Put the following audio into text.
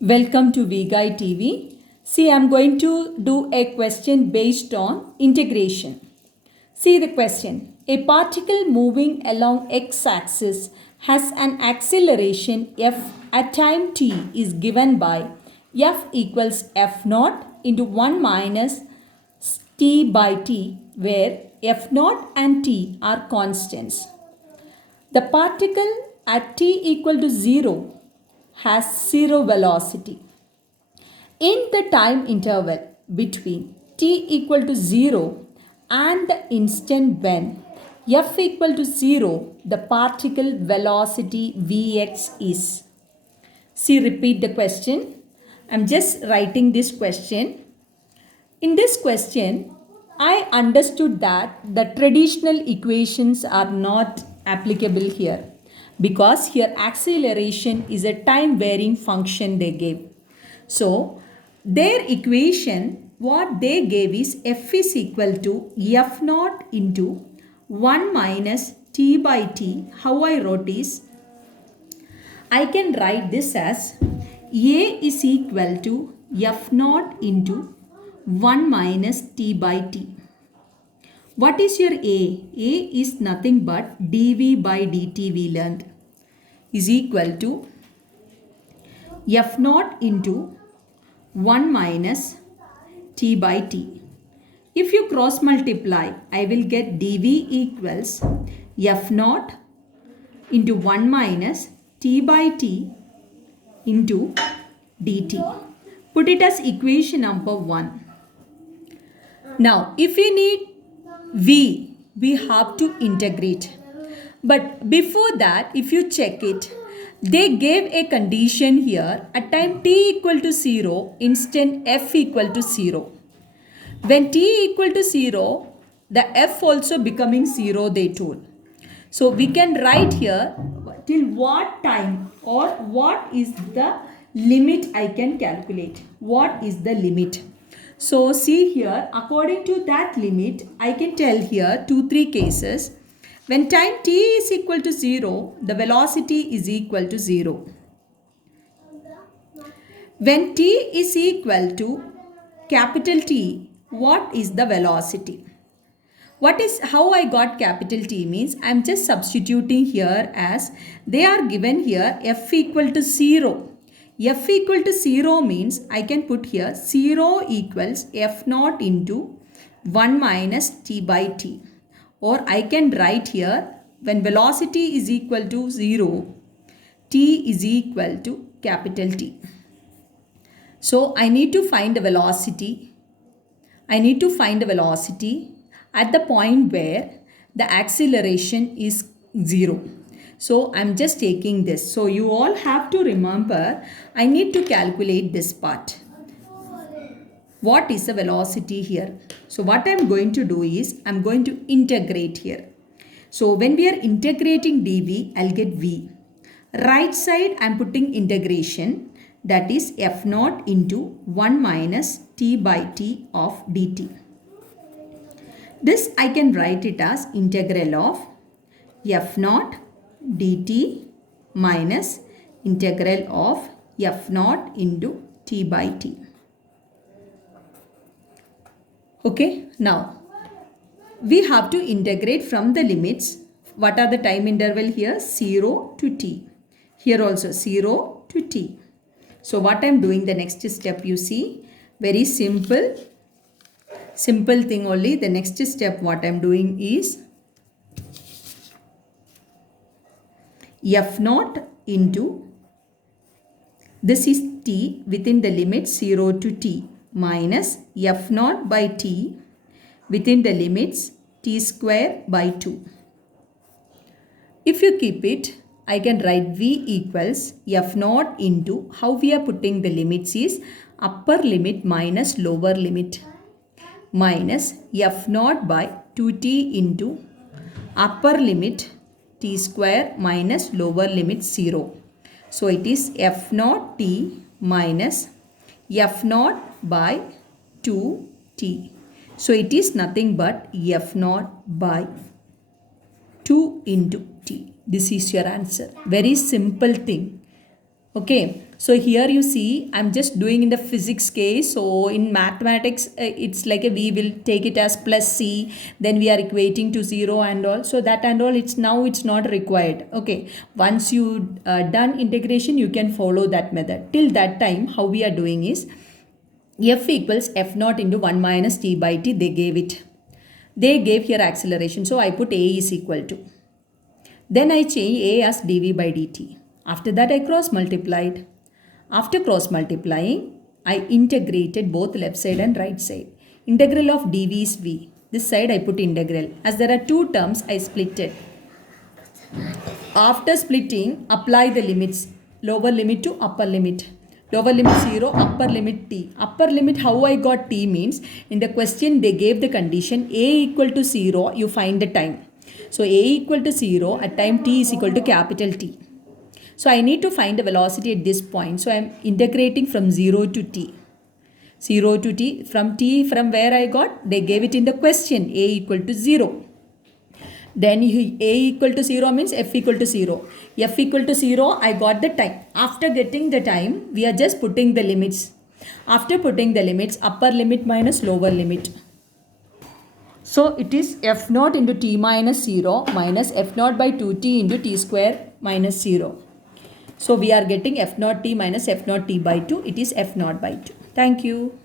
Welcome to VGuide TV. See, I'm going to do a question based on integration. See the question. A particle moving along x-axis has an acceleration f at time t is given by f equals f naught into 1 minus t by t, where f naught and t are constants. The particle at t equal to 0 has zero velocity. In the time interval between t equal to 0 and the instant when f equal to 0, the particle velocity Vx is. See, repeat the question. I'm just writing this question. In this question, I understood that the traditional equations are not applicable here because here acceleration is a time varying function they gave. So their equation, what they gave is f is equal to f naught into 1 minus t by t. How I wrote is, I can write this as a is equal to f naught into 1 minus t by t. What is your A? A is nothing but dv by dt we learned is equal to f naught into 1 minus t by t. If you cross multiply, I will get dv equals f naught into 1 minus t by t into dt. Put it as equation number 1. Now, if we need v, we have to integrate. But before that, if you check it, they gave a condition here at time t equal to 0, instant f equal to 0. When t equal to 0, the f also becoming 0 they told. So we can write here till what time or what is the limit I can calculate. What is the limit? So see here, according to that limit, I can tell here 2-3 cases. When time t is equal to 0, the velocity is equal to 0. When t is equal to capital T, what is the velocity? How I got capital T means I'm just substituting here as they are given here f equal to 0. F equal to 0 means I can put here 0 equals f naught into 1 minus t by t. Or I can write here when velocity is equal to 0, t is equal to capital T. So I need to find the velocity. I need to find the velocity at the point where the acceleration is 0. So I'm just taking this. So you all have to remember, I need to calculate this part. What is the velocity here? So what I'm going to do is, I'm going to integrate here. So when we are integrating dv, I'll get v. Right side, I'm putting integration. That is f naught into 1 minus t by t of dt. This I can write it as integral of f naught dt minus integral of f naught into t by t. Okay, now we have to integrate from the limits. What are the time interval here? 0 to t. Here also 0 to t. So what I'm doing, the next step you see, very simple thing only. The next step what I'm doing is f naught into, this is t within the limit 0 to t minus f naught by t within the limits t square by 2. If you keep it, I can write v equals f naught into, how we are putting the limits is upper limit minus lower limit minus f naught by 2t into upper limit t square minus lower limit 0. So it is f naught t minus f naught by 2t. So it is nothing but f naught by 2 into t. This is your answer. Very simple thing. Okay, so here you see I'm just doing in the physics case. So in mathematics, it's like we will take it as plus c, then we are equating to 0 and all. So that and all, it's not required. Okay, once you done integration, you can follow that method. Till that time, how we are doing is f equals f naught into 1 minus t by t. They gave it. They gave here acceleration. So I put a is equal to. Then I change a as dv by dt. After that I cross multiplied. After cross multiplying, I integrated both left side and right side. Integral of dv is v. This side I put integral. As there are two terms, I split it. After splitting, apply the limits. Lower limit to upper limit. Lower limit 0, upper limit t. Upper limit, how I got t means, in the question they gave the condition a equal to 0, you find the time. So a equal to 0 at time t is equal to capital T. So I need to find the velocity at this point. So I am integrating from 0 to t. 0 to t, from where I got, they gave it in the question, a equal to 0. Then a equal to 0 means f equal to 0. F equal to 0, I got the time. After getting the time, we are just putting the limits. After putting the limits, upper limit minus lower limit. So it is f naught into t minus 0 minus f naught by 2t into t square minus 0. So we are getting f naught t minus f naught t by 2. It is f naught by 2. Thank you.